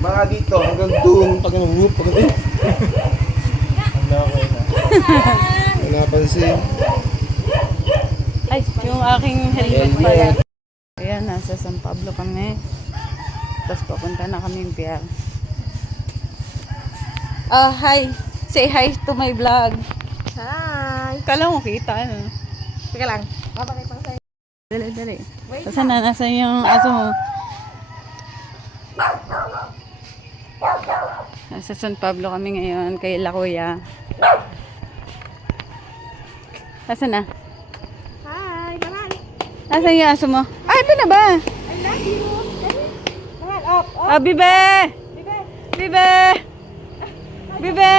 Baka dito, hanggang doon, pag whoop, pag ano. Wala pansin. Ay, yung aking helmet pala. Ayan, nasa San Pablo kami. Tapos papunta na kami yung Piar. Hi. Say hi to my vlog. Hi! Kala mo kita, ano? Teka lang, papakita ko sa'yo. Dali, dali. Wait Saan na? Nasaan yung aso mo? Nasa San Pablo kami ngayon kay La Kuya. Nasaan na? Hi! Mahal! Nasaan yung aso mo? Ah, ito na ba? I love you! Mahal, up! Ah, Bibe! Bibe! Bibe! Bibe!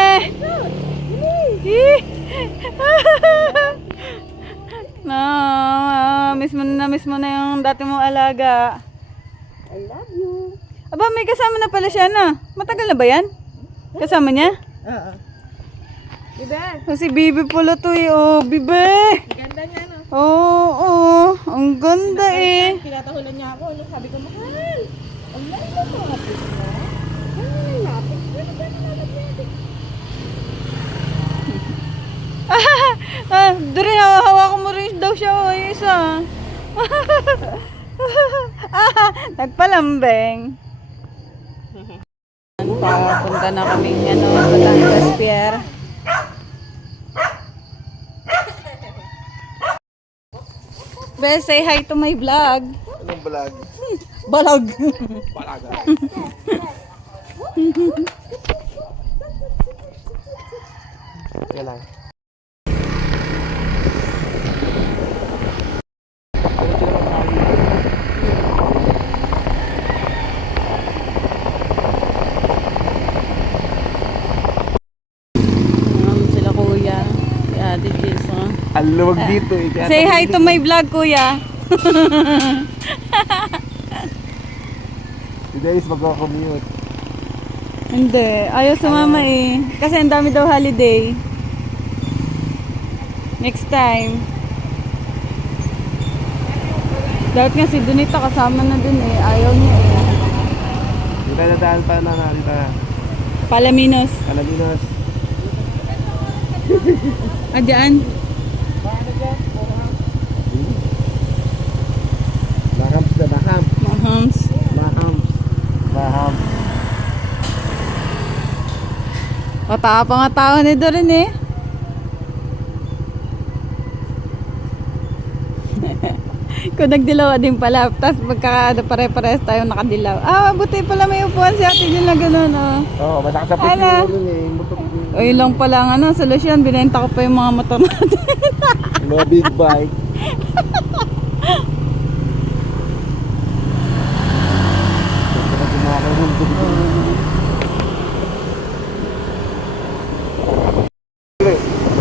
No, miss mo na yung dati mong alaga. I love you! Aba, may kasama na pala siya na. Matagal na ba yan? Kasama niya? Oo. Bibe! Oh, si Bibi pala to eh. Oh, Bibe! Ang ganda niya, no? Oo, ang ganda eh. Tinatahulan niya ako. Ano, sabi ko, mahal! Ang ganda mo, hapit na. Ay, lapit. Ano ba lapit? Duri, hawakan mo rin daw siya. Oh, yung isa. Nagpalambeng. Papunta na kami Batangas Pier. Best say hi to my vlog. Anong balag? Balag. Balaga. Kaya lang. Sila kuya. Si Ate Jason. Ang luwag dito eh. Kaya Say hi to my vlog, kuya. Si Dennis magkakakommute. Hindi. Ayaw sumama eh. Kasi ang dami daw holiday. Next time. Dapat nga si Donita kasama na dun eh. Ayaw niya eh. Dito na daan pa na dito na. Palaminos. Kalaminos. Adyan. Mahams na maham. Mahams. Mahams. Maham. Patapa nga tao ni Dorin eh. Kung nagdilaw din pala. Tapos magkakada pare-pares tayo nakadilaw. Ah, buti pala may upuan si ate dyan na gano'n oh. Oo, masakit sa puso Ala. nun eh. Mutok O yun lang pala ang ano, solusyon. Binenta ko pa yung mga motor natin. mga big bike.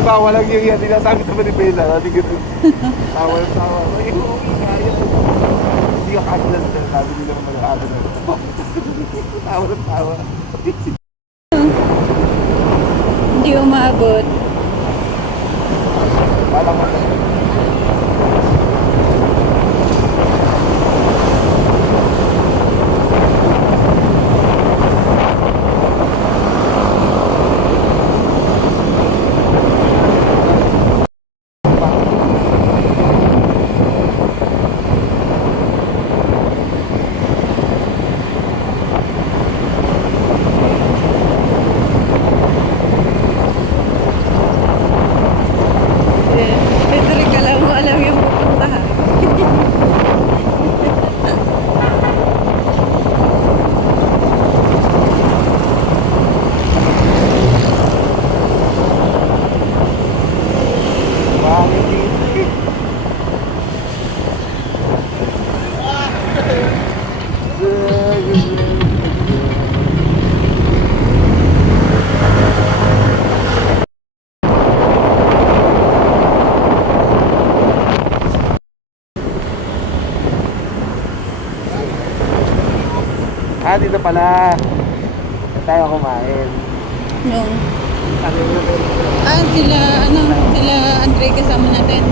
Tawa lang yung yan, sinasabi sa Manibela, natin gano'n. Tawa ng tawa. Ay, okay, kaya. Hindi ka kasi lang sinasabi nila naman ang ano na. Tawa ng tawa. Hindi umaabot. Wala mo. Pwede ka lang mo alam yung pupuntahan. Bakit dito? Ah, dito pala. Saan tayo kumain? Yung, Ano yung sila Andre kasama natin.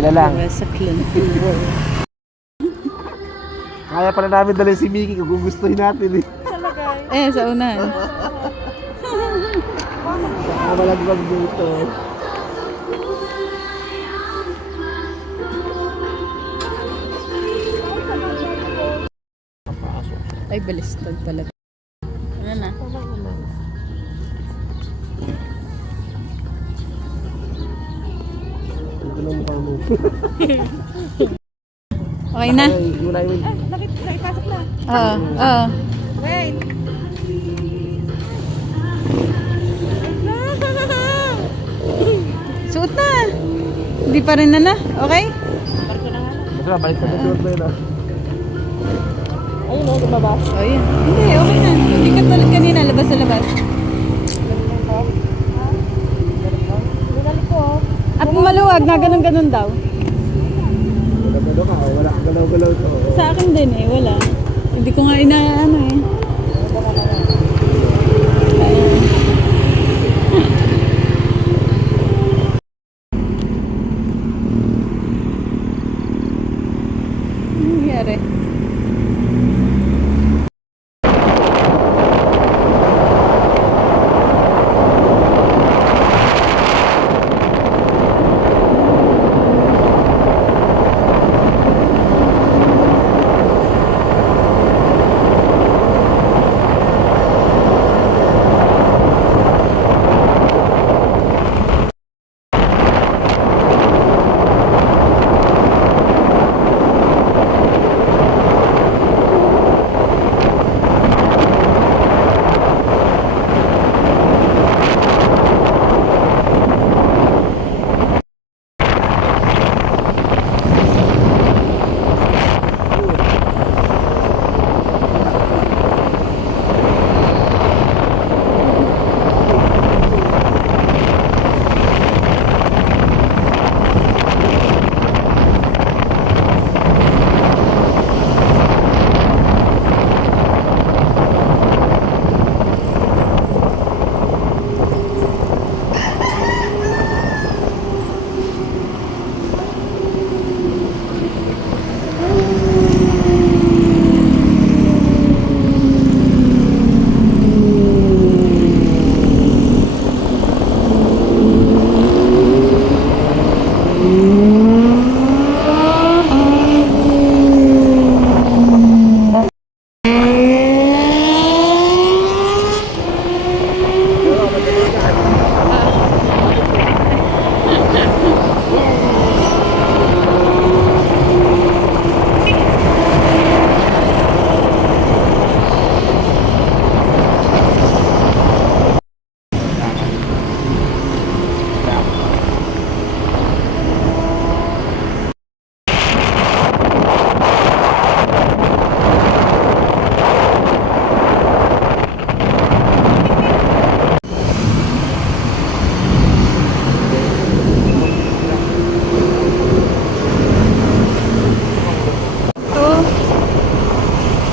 Sila lang. Saklan. Kaya pala namin dalhin si Mickey kung gugustuhin natin eh. Sa unahan. Saka malagwag dito. Ay, balistad pala. Ano na? Ito lang mukha mo. Okay na? Ay, yun na yun. Nakipasok na. Oo. Oo. Wait. Suot na. Hindi pa rin na. Okay? Basta balik na sa ba yun ah. Ayun o, lumabas. Oh, yun. Hindi, okay na. Hindi ka tulad kanina. Labas sa labas. Binalik ko. At maluwag na ganun-ganun daw. Galaw ka, wala kang galaw-galaw to. Sa akin din eh. Wala. Hindi ko nga inaano eh. Ano nangyari?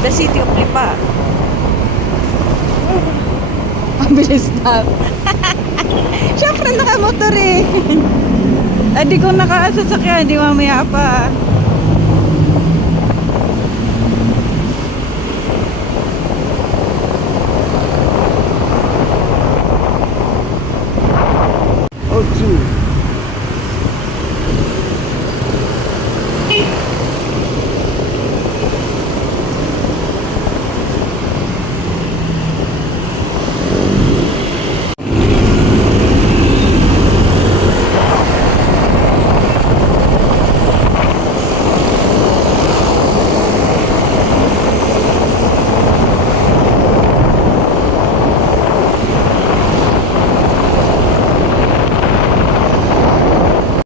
The City of Lipa. Ang bilis na. Siyempre nakamotor eh. Di ko nakasasakyan, di mamaya pa.